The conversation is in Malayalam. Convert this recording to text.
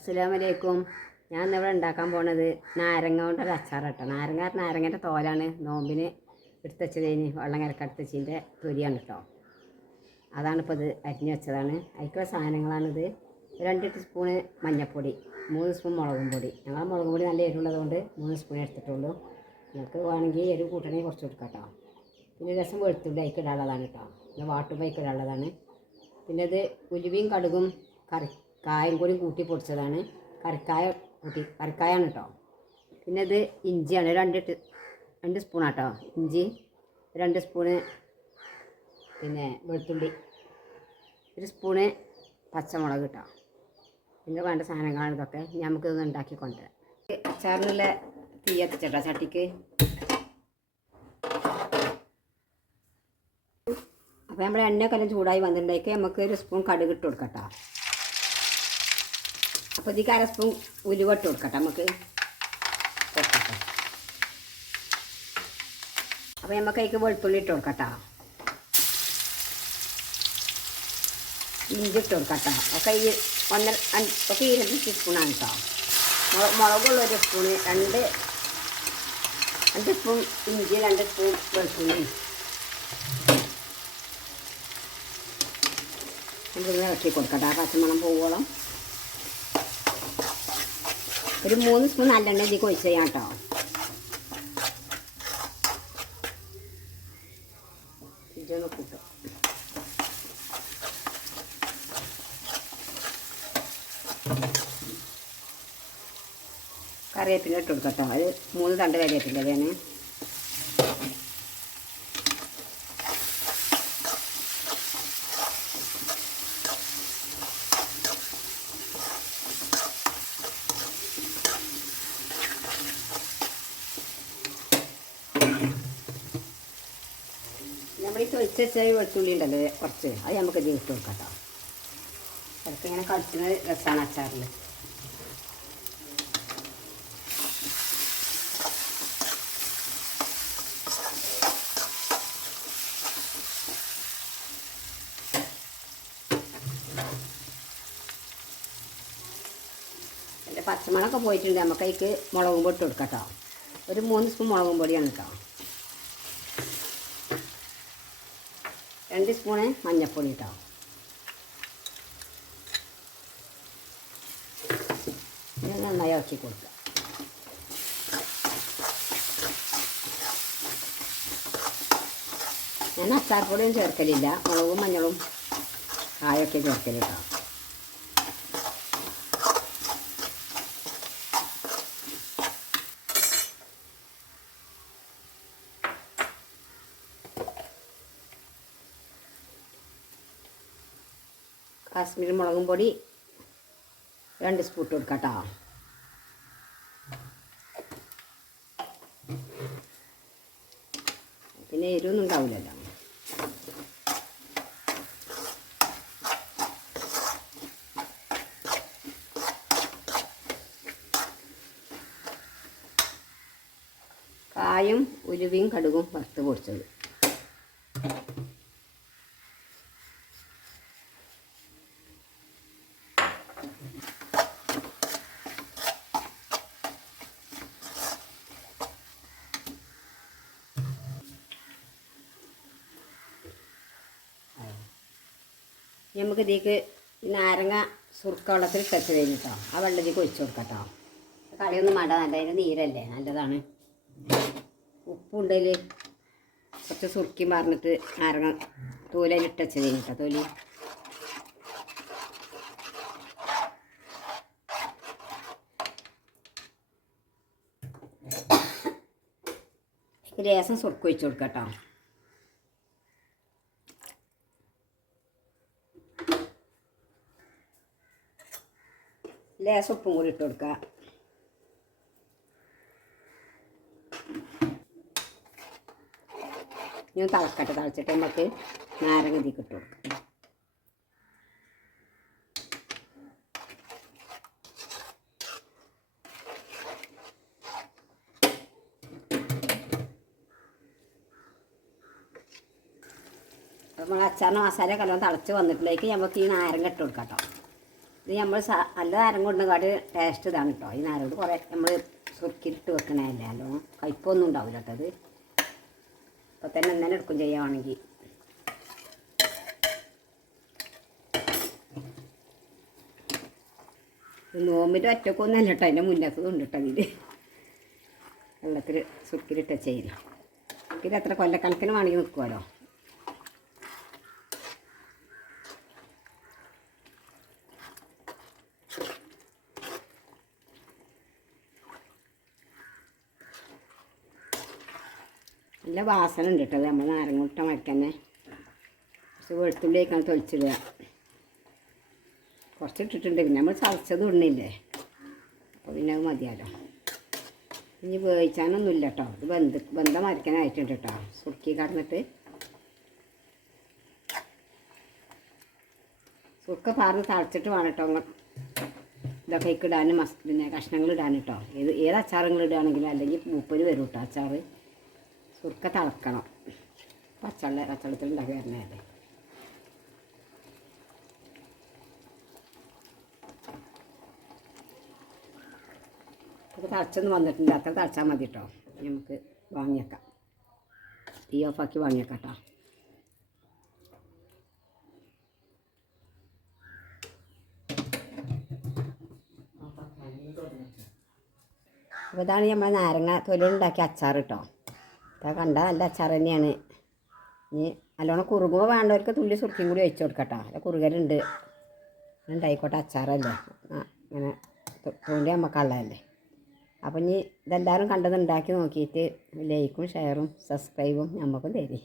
അസ്സലാമലൈക്കും ഞാൻ ഇന്നിവിടെ ഉണ്ടാക്കാൻ പോണത് നാരങ്ങ കൊണ്ടൊരു അച്ചാർ കേട്ടോ നാരങ്ങ നാരങ്ങന്റെ തോലാണ്. നോമ്പിന് എടുത്തുവച്ചതിന് വെള്ളം കരക്കടുത്തച്ചിന്റെ തൊലിയാണ് കേട്ടോ അതാണ് ഇപ്പോൾ ഇത് അരിഞ്ഞു വെച്ചതാണ്. അതിക്കുള്ള സാധനങ്ങളാണിത്. രണ്ട് സ്പൂണ് മഞ്ഞൾപ്പൊടി മൂന്ന് സ്പൂൺ മുളകും പൊടി. ഞങ്ങൾ മുളകും പൊടി നല്ല എരിവുള്ളതുകൊണ്ട് മൂന്ന് സ്പൂൺ എടുത്തിട്ടുള്ളൂ. നിങ്ങൾക്ക് വേണമെങ്കിൽ എരിവ് കൂട്ടണമെങ്കിൽ കുറച്ച് കൊടുക്കാം കേട്ടോ പിന്നെ രസം വെളുത്തുള്ളി അതിക്കിടാനുള്ളതാണ് കേട്ടോ പിന്നെ വാട്ടുമ്പോൾ അതിക്ക് പിന്നെ ഇത് ഉലുവയും കടുകും കറി കായം കൂടി കൂട്ടി പൊടിച്ചതാണ്. കറിക്കായ കൂട്ടി. കറിക്കായാണ് കേട്ടോ പിന്നെ ഇത് ഇഞ്ചിയാണ്. രണ്ട് രണ്ട് സ്പൂണാട്ടോ. ഇഞ്ചി രണ്ട് സ്പൂണ് പിന്നെ വെളുത്തുള്ളി ഒരു സ്പൂണ് പച്ചമുളക് കേട്ടോ പിന്നെ വേണ്ട സാധനങ്ങളാണ് ഇതൊക്കെ. നമുക്കിതൊന്ന് ഉണ്ടാക്കി കൊണ്ടുവരാം. അച്ചാറിനുള്ള തീ എത്തിച്ചേട്ടാ ചട്ടിക്ക്? അപ്പോൾ നമ്മൾ എണ്ണയൊക്കെ എല്ലാം ചൂടായി വന്നിട്ടുണ്ടെങ്കിൽ നമുക്ക് ഒരു സ്പൂൺ കടുക് ഇട്ട് കൊടുക്കട്ടോ അപ്പോൾ ഇതിക്ക് അര സ്പൂൺ ഉലുവട്ട് കൊടുക്കട്ടെ നമുക്ക് കൊടുക്കട്ടെ. അപ്പോൾ നമുക്ക് അതിക്ക് വെളുത്തുള്ളി ഇട്ട് കൊടുക്കട്ടോ. ഇഞ്ചി ഇട്ട് കൊടുക്കട്ടോ. ഒക്കെ ഈ ഒന്നര ഒക്കെ ഇരുപത് ടീസ്പൂണാണ് കേട്ടോ. മുളക് മുളകുള്ള ഒരു സ്പൂണ് രണ്ട് രണ്ട് സ്പൂൺ ഇഞ്ചി രണ്ട് സ്പൂൺ വെളുത്തുള്ളി. ഇറക്കി കൊടുക്കട്ടെ. പച്ചമണം പോവോളം. ഒരു മൂന്ന് സ്പൂൺ നല്ലെണ്ണ ഇതിൽ ഒഴിച്ച് ചെയ്യാം കേട്ടോ. ഇതൊന്ന് കൂട്ടും. കറിവേപ്പില ഇട്ട് കൊടുക്കട്ടോ അത് മൂന്ന് തണ്ട് കറിവേപ്പില വേണേ. നമ്മൾ ഈ തൊഴിച്ച് വെളുത്തുള്ളി ഉണ്ടല്ലോ കുറച്ച്. അത് നമുക്ക് ജീവിച്ച് കൊടുക്കാം കേട്ടോ. ചിലപ്പോൾ ഇങ്ങനെ കളിച്ചുന്ന രസമാണ് അച്ചാറിൽ പച്ചമുളകൊക്കെ പോയിട്ടുണ്ട്. നമുക്ക് അതിക്ക് മുളകും പൊടി കൊടുക്കാം കേട്ടോ. ഒരു മൂന്ന് സ്പൂൺ മുളകും പൊടിയാണ് കേട്ടോ. രണ്ട് സ്പൂണ് മഞ്ഞൾപ്പൊടി കേട്ടോ ഇത് നന്നായി ഇറക്കി കൊടുക്കുക ഞാൻ അച്ചാർപ്പൊടിയും ചേർക്കലില്ല മുളകും മഞ്ഞളും കായൊക്കെ ചേർക്കൽ കാശ്മീരി മുളകും പൊടി രണ്ട് സ്പൂൺ ഇട്ട് പിന്നെ എരിവൊന്നും ഉണ്ടാവില്ലല്ലോ. കായും ഉരുവിയും കടുകും വറുത്ത് പൊടിച്ചത്. നമുക്ക് ഇതിലേക്ക് നാരങ്ങ സുർക്ക വെള്ളത്തിൽ ഇട്ടച്ച് കഴിഞ്ഞിട്ടോ. ആ വെള്ളത്തിലേക്ക് ഒഴിച്ചു കൊടുക്കട്ടോ. കേട്ടോ കളിയൊന്നും വേണ്ട നല്ല നീരല്ലേ നല്ലതാണ്. ഉപ്പുണ്ടതിൽ കുറച്ച് സുർക്കി പറഞ്ഞിട്ട് നാരങ്ങ തോലയിൽ ഇട്ടച്ച് കഴിഞ്ഞിട്ടോ തോലി. ലേസം സുർക്ക് ഒഴിച്ചു കൊടുക്കാം ലേസം ഉപ്പും കൂടി ഇട്ട് കൊടുക്കുക ഞാൻ തിളക്കട്ടെ തിളച്ചിട്ട് നമുക്ക് നാരങ്ങ ഇതിക്ക് ഇട്ട് കൊടുക്കാം. നമ്മൾ അച്ചാറിന് മസാല കലം തിളച്ച് വന്നിട്ടുണ്ടെങ്കിൽ നമുക്ക് ഈ നാരങ്ങ ഇട്ട് കൊടുക്കാം കേട്ടോ. ഇത് നമ്മൾ നല്ല നാരം കൊണ്ട് കാട് ടേസ്റ്റ് ഇതാണ് കേട്ടോ ഈ നാരോട് കുറേ നമ്മൾ സുറുക്കിയിട്ട് വെക്കണതല്ലേ? അല്ലോ കയ്പൊന്നും ഉണ്ടാവില്ല കേട്ടോ അത്. തന്നെ ഇന്നലെ എടുക്കും ചെയ്യുകയാണെങ്കിൽ നോമ്പിന്റെ ഒറ്റക്കൊന്നല്ല കേട്ടോ അതിന്റെ മുന്നത്തത് ഉണ്ട് കേട്ടോ ഇതിൽ വെള്ളത്തിൽ സുറുക്കിലിട്ട ചെയ്യുന്നു സുറുക്കിൽ എത്ര കൊല്ലക്കണക്കിന് വേണമെങ്കിൽ നിൽക്കുമല്ലോ നല്ല വാസന ഉണ്ട് കേട്ടോ. നമ്മൾ നാരങ്ങുട്ട മഴക്കന്നെ കുറച്ച് വെളുത്തുള്ളിയൊക്കെയാണ് തൊളിച്ചിടുക കുറച്ച് ഇട്ടിട്ടുണ്ട് പിന്നെ നമ്മൾ ചതച്ചത് ഇടണില്ലേ അപ്പോൾ പിന്നെ അത് മതിയാലോ. ഇനി വേവിച്ചാനൊന്നുമില്ല കേട്ടോ. ഇത് ബന്ധ ബന്ധം മരക്കാനായിട്ടുണ്ട് കേട്ടോ. സുറുക്കി കടന്നിട്ട്. സുറുക്ക പാർന്ന് തളച്ചിട്ട് വേണം കേട്ടോ. ഇതൊക്കെ ഇടാനും മസ് പിന്നെ കഷ്ണങ്ങൾ ഇടാൻ കേട്ടോ. ഏത് ഏത് അച്ചാറുകൾ ഇടുകയാണെങ്കിലും അല്ലെങ്കിൽ മൂപ്പര് വരും കേട്ടോ അച്ചാറ്. സുർക്ക തിളക്കണം. പച്ചവെള്ള പച്ചവെള്ളത്തിൽ ഉണ്ടാക്കി വരണതല്ലേ അത്. തിളച്ചൊന്നും വന്നിട്ടുണ്ട് അത്ര തിളച്ചാൽ മതി കേട്ടോ നമുക്ക് വാങ്ങിയേക്കാം. തീ ഓഫാക്കി വാങ്ങിയേക്കാം കേട്ടോ അപ്പോൾ ഇതാണ് നമ്മൾ നാരങ്ങ തൊലിയുണ്ടാക്കിയ അച്ചാർ കേട്ടോ ഇതാ കണ്ട നല്ല അച്ചാർ തന്നെയാണ് ഇനി നല്ലോണം കുറുകുമ്പോൾ വേണ്ടവർക്ക് തുള്ളി സുർക്കിയും കൂടി ഒഴിച്ചു കൊടുക്കട്ടോ. അല്ല കുറുകലുണ്ട്. ഉണ്ടായിക്കോട്ടെ അച്ചാറല്ലേ? അങ്ങനെ തോണ്ടി നമുക്കുള്ളതല്ലേ അപ്പം ഇനി ഇതെല്ലാവരും കണ്ടത് ഉണ്ടാക്കി നോക്കിയിട്ട് ലൈക്കും ഷെയറും സബ്സ്ക്രൈബും നമുക്കും തരി.